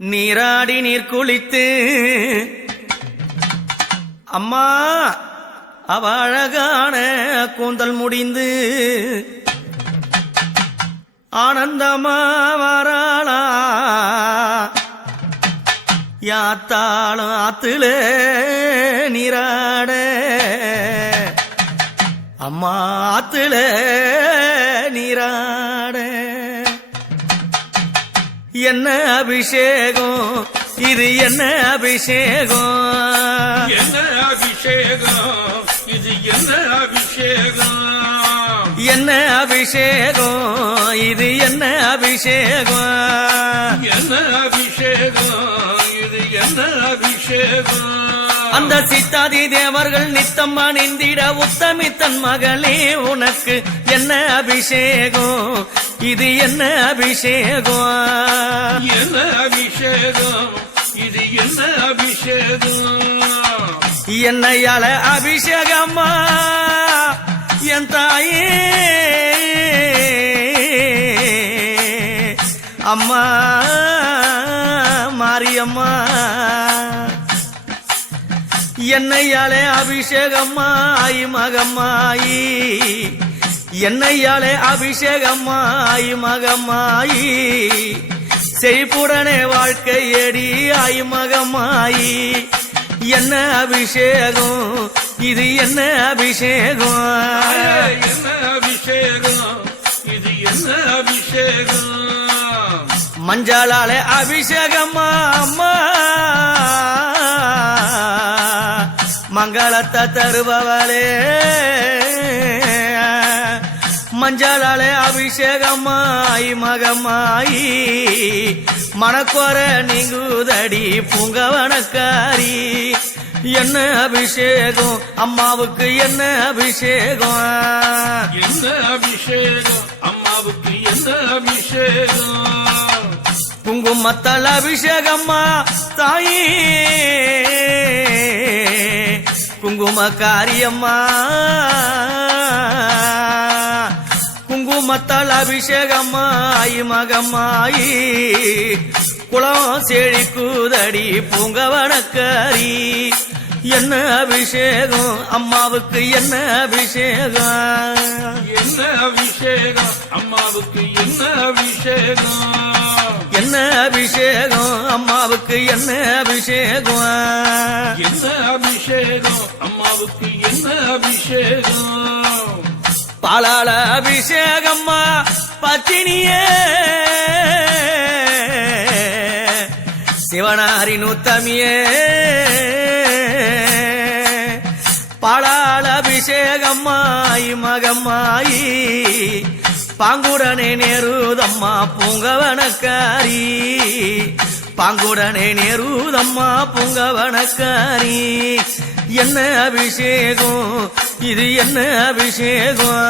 நீராடி நீர் குளித்து அம்மா அவ அழகான கூந்தல் முடிந்து ஆனந்தமா வராளா யாத்தாளும் ஆத்துல நீராட அம்மா ஆத்துல நீராட என்ன அபிஷேகம் இது என்ன அபிஷேகம் என்ன அபிஷேகம் இது என்ன அபிஷேகம் என்ன அபிஷேகம் இது என்ன அபிஷேகம் என்ன அபிஷேகம் இது என்ன அபிஷேகம் அந்த சித்தாதி தேவர்கள் நித்தம் அணிந்திட உத்தமி தன் மகளே உனக்கு என்ன அபிஷேகம் இது என்ன அபிஷேகம் என்ன அபிஷேகம் இது என்ன அபிஷேகம் என்னையால அபிஷேகம்மா என் தாயே அம்மா மாரியம்மா என்னையாலே அபிஷேகம்மாயி மகம்மாயி என்னையாலே அபிஷேகம்மாயி மகம்மாயி செழிப்புடனே வாழ்க்கை எடி ஆயி மகம்மாயி என்ன அபிஷேகம் இது என்ன அபிஷேகம் என்ன அபிஷேகம் இது என்ன அபிஷேகம் மஞ்சளாலே அபிஷேகம்மா அம்மா மங்களத்தை தருபவளே மஞ்சளாலே அபிஷேகமாயி மகமாயி மணக்கோர நீங்குதடி பூங்கவனக்காரி என்ன அபிஷேகம் அம்மாவுக்கு என்ன அபிஷேகம் என்ன அபிஷேகம் அம்மாவுக்கு என்ன அபிஷேகம் குங்குமத்தால் அபிஷேகம்மா தாயே குங்குமக்காரியம்மா குங்குமத்தால் அபிஷேகம்மாயி மகம்மாயி குளம் செழிக்குதடி பூங்கவனக்காரி என்ன அபிஷேகம் அம்மாவுக்கு என்ன அபிஷேகம் என்ன அபிஷேகம் அம்மாவுக்கு என்ன அபிஷேகம் என்ன அபிஷேகம் அம்மாவுக்கு என்ன அபிஷேகம் என்ன அபிஷேகம் அம்மாவுக்கு என்ன அபிஷேகம் பாலால அபிஷேகம்மா பத்தினியே சிவனாரி நூத்தமியே பாலால அபிஷேகம்மாயி மகம்மாயி பாங்குடனே நேருதம்மா பூங்கவனக்காரி பாங்குடனே நேருதம்மா பூங்கவனக்காரி என்ன அபிஷேகம் இது என்ன அபிஷேகம்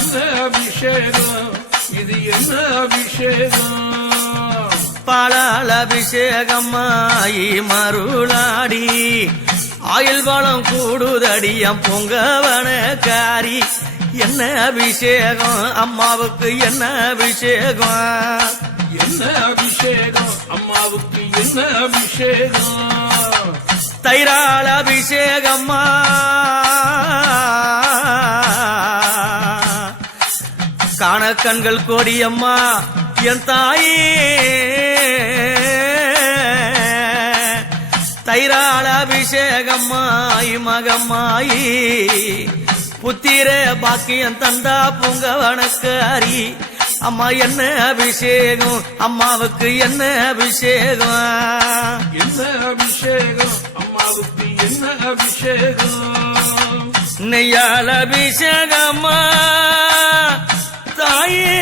என்ன அபிஷேகம் இது என்ன அபிஷேகம் பாலால் அபிஷேகம்மாயி மருளாடி ஆயுள் வளம் கூடுதடியம் பொங்கவனக்காரி என்ன அபிஷேகம் அம்மாவுக்கு என்ன அபிஷேகம் என்ன அபிஷேகம் அம்மாவுக்கு என்ன அபிஷேகம் தைரால் அபிஷேகம்மா காண கண்கள் கோடியம்மா என் தாயே தைரால் அபிஷேகம்மாயி மகம்மாயி புத்திர பாக்கியம் தந்தா பூங்கவனக்காரி அம்மா என்ன அபிஷேகம் அம்மாவுக்கு என்ன அபிஷேகம் என்ன அபிஷேகம் அம்மாவுக்கு என்ன அபிஷேகம் நெய்யால் அபிஷேகம்மா தாயே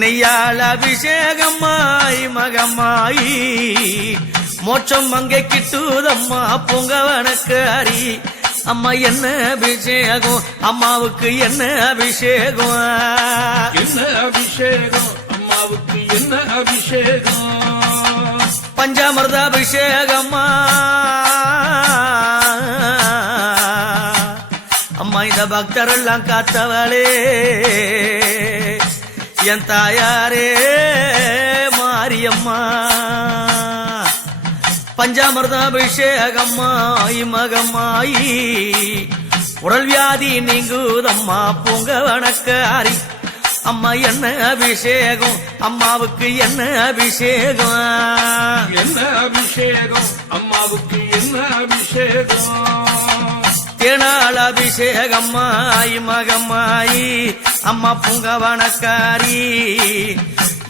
நெய்யால் அபிஷேகம்மாயி மகம்மாயி மோட்சம் அங்கே கிட்டுதம்மா பூங்கவனக்காரி அம்மா என்ன அபிஷேகம் அம்மாவுக்கு என்ன அபிஷேகம் என்ன அபிஷேகம் அம்மாவுக்கு என்ன அபிஷேகம் பஞ்சாமிர்த அபிஷேகம்மா அம்மா இந்த பக்தரெல்லாம் காத்தவளே என் தாயாரே மாரியம்மா பஞ்சாமிர்தாபிஷேகம்மாய் மகமாயி உடல் வியாதி நீங்குதம்மா பொங்கவனக்காரி அம்மா என்ன அபிஷேகம் அம்மாவுக்கு என்ன அபிஷேகம் என்ன அபிஷேகம் அம்மாவுக்கு என்ன அபிஷேகம் தேனாள் அபிஷேகம்மாய் மகமாயி அம்மா பொங்கவனக்காரி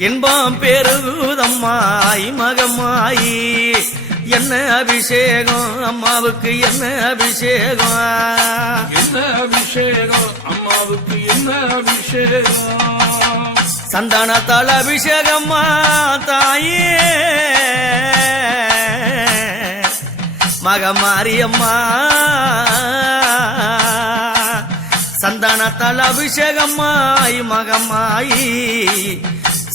இன்பம் பெருகுதம்மாய் மகமாயி என்ன அபிஷேகம் அம்மாவுக்கு என்ன அபிஷேகம் என்ன அபிஷேகம் அம்மாவுக்கு என்ன அபிஷேகம் சந்தானத்தால் அபிஷேகம்மா தாயே மகமாரியம்மா சந்தானத்தால் அபிஷேகம்மாய் மகமாயி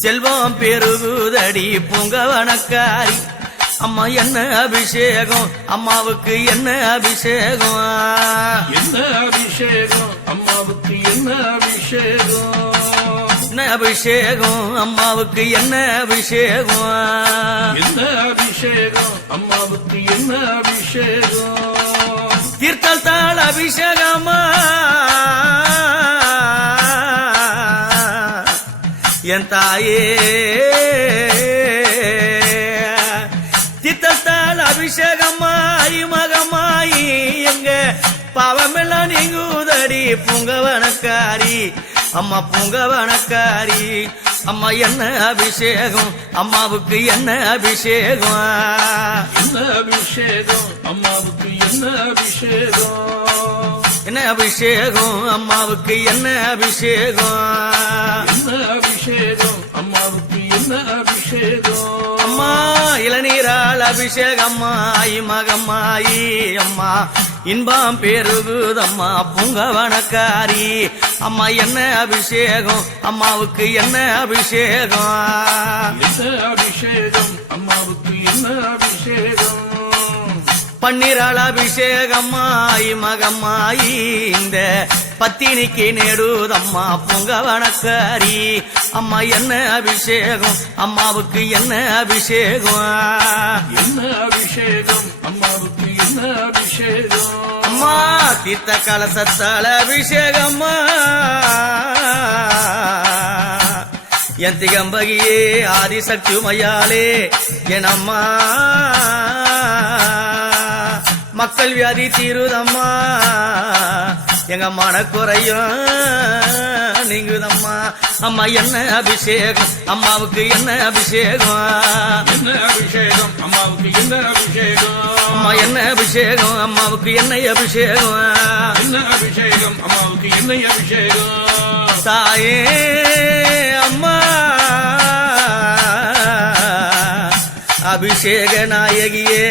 செல்வம் பெருகுதடி பொங்கவனக்காரி அம்மா என்ன அபிஷேகம் அம்மாவுக்கு என்ன அபிஷேகம் என்ன அபிஷேகம் அம்மாவுக்கு என்ன அபிஷேகம் என்ன அபிஷேகம் அம்மாவுக்கு என்ன அபிஷேகம் என்ன அபிஷேகம் அம்மாவுக்கு என்ன அபிஷேகம் தீர்த்தல் தாள் அபிஷேகமா என் தாயே தீர்த்தத்தால் அபிஷேகமாய் மகமாயி எங்க பாவமெல்லாம் நீங்குதடி பொங்கவனக்காரி அம்மா பொங்கவனக்காரி அம்மா என்ன அபிஷேகம் அம்மாவுக்கு என்ன அபிஷேகம் என்ன அபிஷேகம் அம்மாவுக்கு என்ன அபிஷேகம் என்ன அபிஷேகம் அம்மாவுக்கு என்ன அபிஷேகம் என்ன அபிஷேகம் அம்மாவுக்கு என்ன அபிஷேகம் அம்மா இளநீரால் அபிஷேகம்மாய் மகமாயி அம்மா இன்பம் பெருகுதம்மா பொங்கவனக்காரி அம்மா என்ன அபிஷேகம் அம்மாவுக்கு என்ன அபிஷேகம் என்ன அபிஷேகம் அம்மாவுக்கு என்ன அபிஷேகம் பன்னீரால் அபிஷேகம்மாய் மகமாயி இந்த பத்தினிக்கு நேடுதம்மா பொங்கவனக்காரி அம்மா என்ன அபிஷேகம் அம்மாவுக்கு என்ன அபிஷேகம் என்ன அபிஷேகம் அம்மாவுக்கு என்ன அபிஷேகம் அம்மா தீர்த்த கலசத்தால் அபிஷேகம்மா என் திகம்பகியே ஆதிசக்தி உமையாலே என் அம்மா மக்கள் வியாதி தீருதம்மா எங்க மனக்குறையும் நீங்குதம்மா அம்மா என்ன அபிஷேகம் அம்மாவுக்கு என்ன அபிஷேகம் என்ன அபிஷேகம் அம்மாவுக்கு என்ன அபிஷேகம் அம்மா என்ன அபிஷேகம் அம்மாவுக்கு என்ன அபிஷேகம் என்ன அபிஷேகம் அம்மாவுக்கு என்ன அபிஷேகம் தாயே அம்மா அபிஷேக நாயகியே